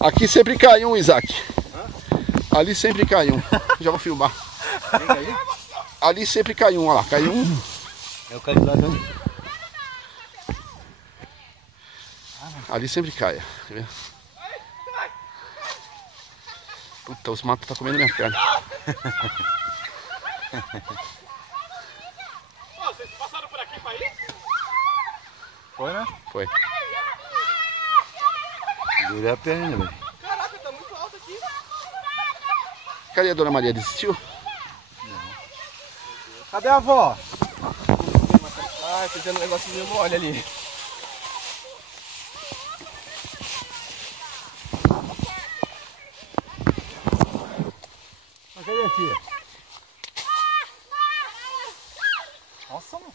Aqui sempre cai um, Isaac. Ali sempre cai um. Já vou filmar. Ali sempre cai um, olha lá, cai um. Eu caí do lado também. Ali sempre cai, tá vendo? Puta, os matos tá comendo minha perna. Vocês passaram por aqui pra ir? Foi, né? Foi. Durei a perna, velho. Caraca, tá muito alto aqui. Cadê a dona Maria? Desistiu? Cadê a avó? Ai, fazendo um negocinho mole ali. Mas cadê a tia? Nossa, mano.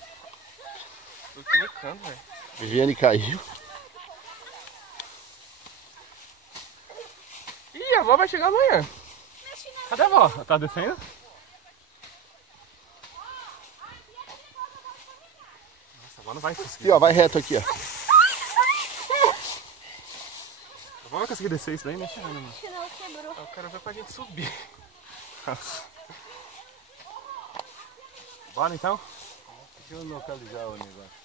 Tô clicando, velho. Viviane caiu. Ih, a avó vai chegar amanhã. Cadê a avó? Tá descendo? Nossa, a avó não vai conseguir. Aqui, ó, vai reto aqui, ó. A avó vai conseguir descer isso daí, né? O chinelo quebrou. Eu quero ver pra gente subir. Nossa. Bora então? Deixa eu localizar o negócio.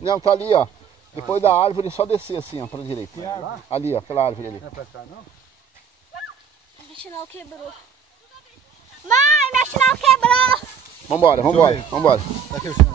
Não, tá ali, ó. Depois da árvore, só descer assim, ó, pra direita. Que árvore? Ali, ó, aquela árvore ali. Não é pra cá, não? O chinelo quebrou. Mãe, meu chinelo quebrou! Vambora, vambora, vambora. Daqui o chinelo.